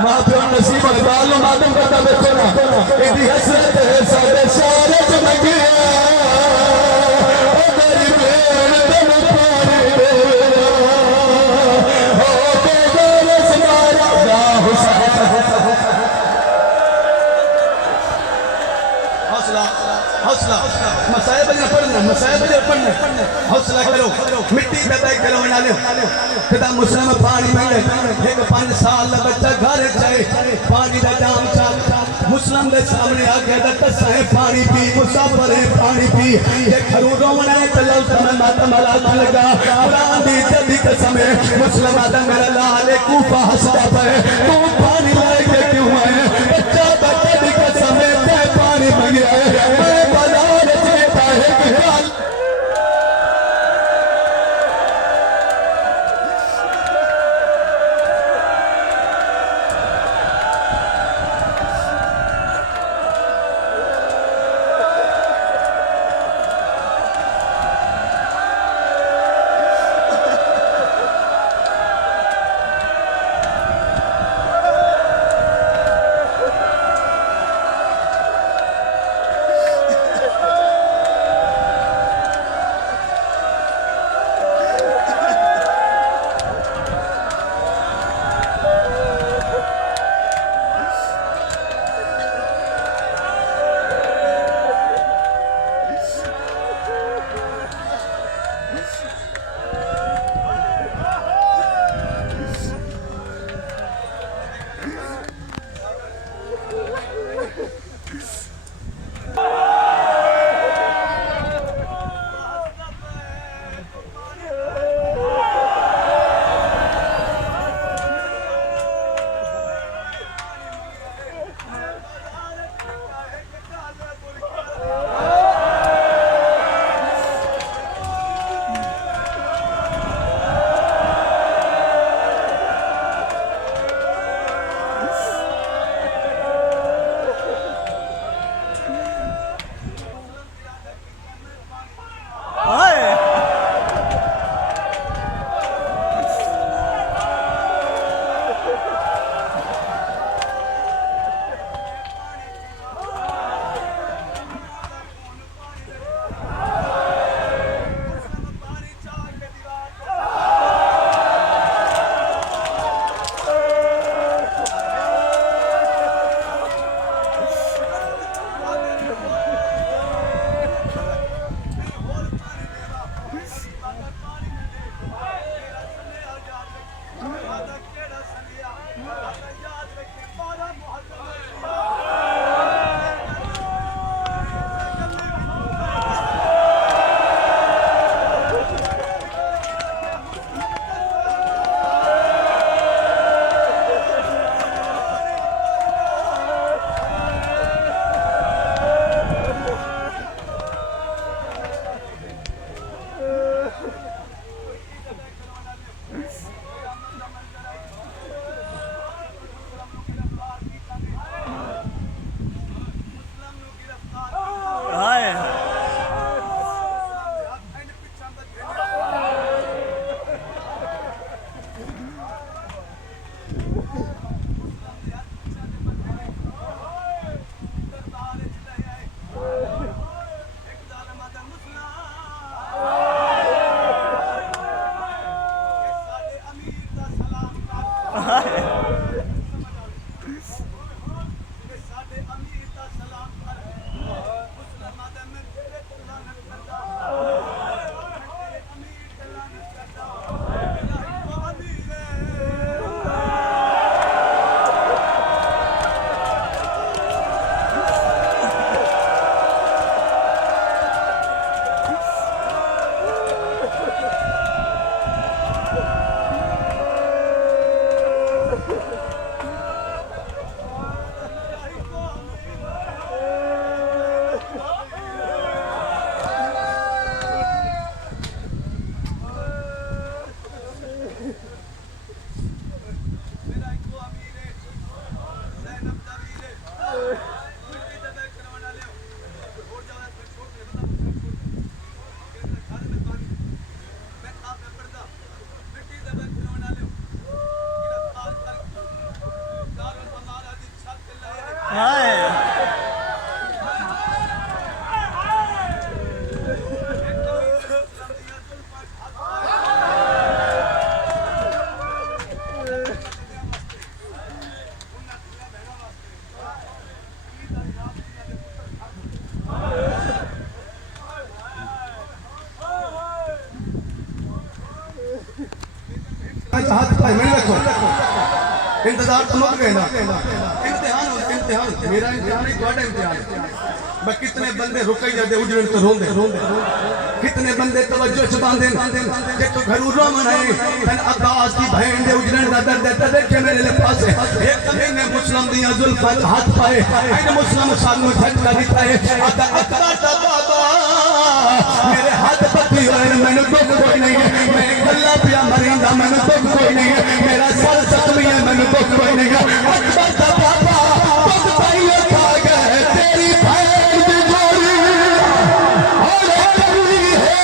मां प्यो नसीब गाल मातम करता देखो ना एडी हसरत है साडे सारे चमके ओ गरीब तन पानी मेरा ओ के गोरे सगारा या हुसैन हौसला हौसला मसाए बजे पढ़ना हौसला करो मिट्टी पैदा करो नाले पिता मुस्लिम पानी मंगे एक 5 साल बच्चा घर जाए पानी का जाम चाल मुस्लिम के सामने आके दसा है पानी पी मुसाफर है पानी पी ये खरू रोवना है तलल समय मातम अला लगा कुरान दी जदी कसम है मुस्लिम आदम मेरा लाल कूफा हंसता पे तू पानी लेके क्यों आए बच्चा बच्चे दी कसम है ते पानी मंगे मैं बाजार जीता है कि गाल Ha ha ha. हाथ भाई मैंने रखो इंतजार तो मुक गए ना इम्तिहान मेरा इम्तिहान है तुम्हारा इम्तिहान मैं कितने बंदे रुके जाते उजड़न तो रोंदे कितने बंदे तवज्जो छुपांदे कि तू घरू रो मनाए तन अब्बास की बहन दे उजड़न दा दर्द देखे मेरे पास एक ने मुस्लिम दिया जुल्फा हाथ पाए इन मुस्लिम सानू झटका दिता है अदा अकबर दा बाबा मेरे हाथ पत्ती होए मैंने दुख कोई नहीं है मैं गल्ला पिया मरिंदा मैंने दुख कोई नहीं है मेरा सर जख्मी है मैंने दुख कोई नहीं है अकबर दा बाबा दुख पाई खा गए तेरी बहन दी जोड़ी और करी है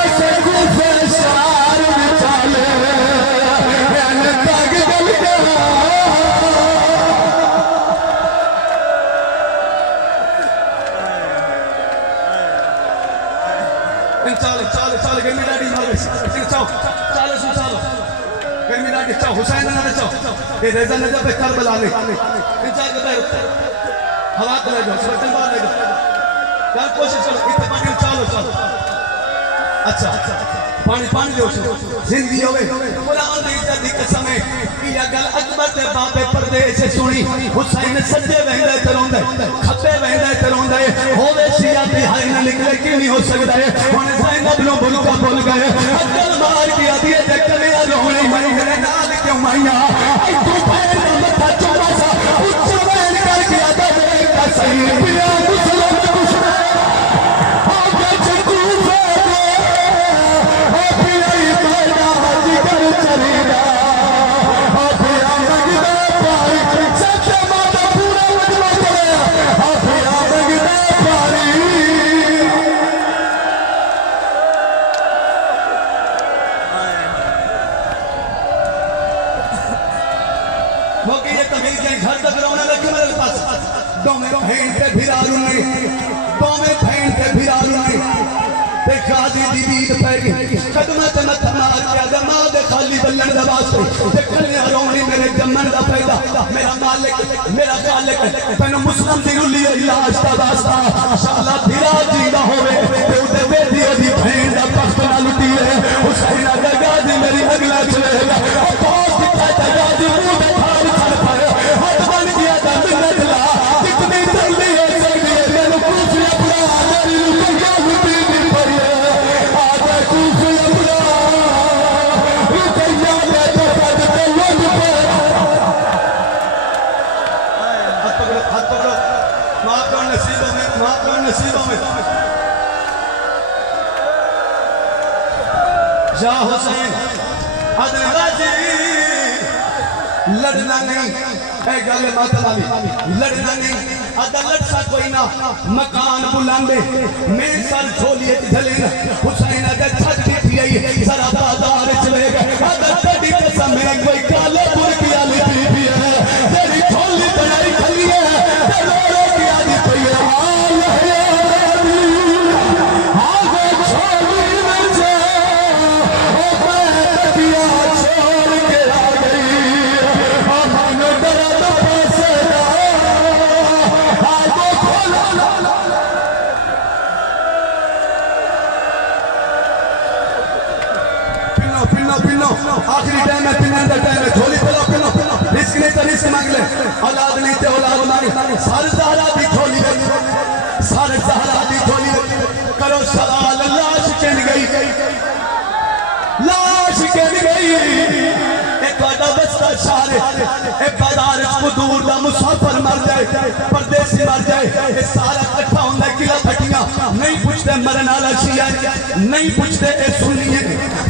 ऐसे गुफे सार विचाले मैंने तग गल चाल गर्मी डाडी मारे चाओ चालो चालो गर्मी डाडी चाओ हुसैन ना चाओ ये रेजा नजर पे करबला ने इंचाल के बैठ हवा को ले जाओ बटन बाहर ले जाओ यार कोशिश करो इतने पानी चालो चालो अच्छा पानी पानी दो जिंदगी होवे कुरान दी इज्जत दी कसम है या गल अकबर दे बाबे परदेस सुनी हुसैन सज्जे वहंदा तरोंदा खब्बे वहंदा तरोंदा होवे शिया बिहार न निकले कि नहीं हो सकदा है हुन ज़ैनब नो बुलका बोल गए अकल मार के आदि ते कले रोने मई मेरे नाल क्यों माइया तू पैर मथा चोरा सा उच्च बैन कर के आदा का सही पिया मुसलमान गाजी दी दीद पैगी कदमत मत मार के दमाद खाली बल्लन दा वास्ते ते कन्या रोनी मेरे जम्मन दा पैदा मेरा मालिक मेरा खालिक तन मुस्लिम दी रुली इलाज दा वास्ता शाला धीरा जीदा होवे ते उते बेटी दी बहन दा तख्त ना लुटी है हुसैन दा गाजी मेरी अगला चलेगा और बहुत दिखा दा गाजी मुंह पे खाल चल पाए हाथ बन गया दा मिन्नत ला कितनी जल्दी है जल्दी मैंने पूछया पूरा मेरी लुटिया लुटी दी पड़ी या हुसैन अदन गाजी लड़ना नहीं है गल मत वाली लड़ना नहीं अदा लड़सा कोई ना मकान बुलांदे मैं सर छोलिए झले हुसैन अदा छत दी आई जरा बाजार चले गए अदा कदी कसम में कोई काले पुर की आली पी है तेरी छोली बनाई खली है ते रो की आली पई है आखिरी टाइम है पिन अंदर टाइम है झोली पिलो पिलो रिस्क नहीं तो रिस्क मांग ले औलाद नहीं तो औलाद मांग सारे सहारा दी झोली सारे सहारा दी झोली करो सवाल लाश कन गई एक बड़ा बस्ता सारे एक बाजार दूर दा मुसाफिर मर जाए परदेसी मर जाए ये सारा इकट्ठा होंदा किला फटियां नहीं पूछते मरन वाला शिया नहीं पूछते ए सुन्नी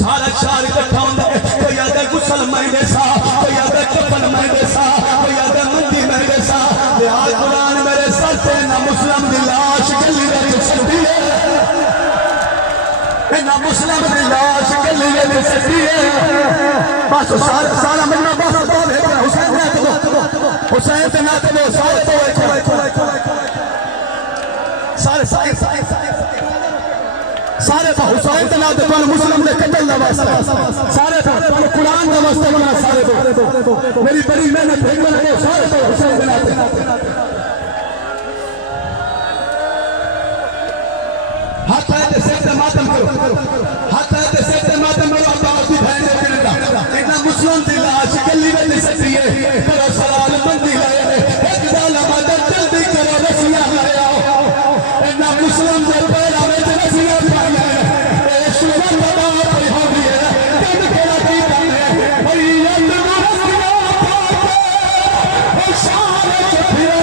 सारा शहर इकट्ठा होंदा कोई आदा गुसल महदे सा कोई आदा कफन महदे सा कोई आदा मंदी महदे सा ये आ कुरान मेरे सर से ना मुस्लिम दी लाश गली विच सदी है ना मुस्लिम दी लाश गली विच सदी है बस सारा मन्ना बस हुसैन हुसैन के नाते वो सारे हुसैन के नाते तो मुस्लिम ने कतल का वास्ता सारे तो कुरान का वास्ता बना सारे तो मेरी बड़ी मेहनत है सारे तो हुसैन के नाते हाथ आए से मातम करो हाथ आए से मातम करो अब्बास की बहन के लिए इतना मुस्लिम की लाश गली में सटी है करो सलाल मंदी लाए एक दाल मदद जल्दी करो रसिया लाया इतना मुस्लिम के पैर में रसिया पाया ए सुबह बता पे हो गया कब केला की है भाई ये रसिया पाके शान फिरे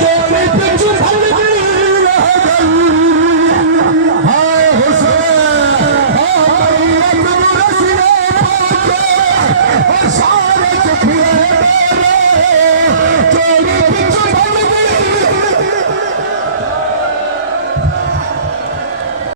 जो पिछु भल सारे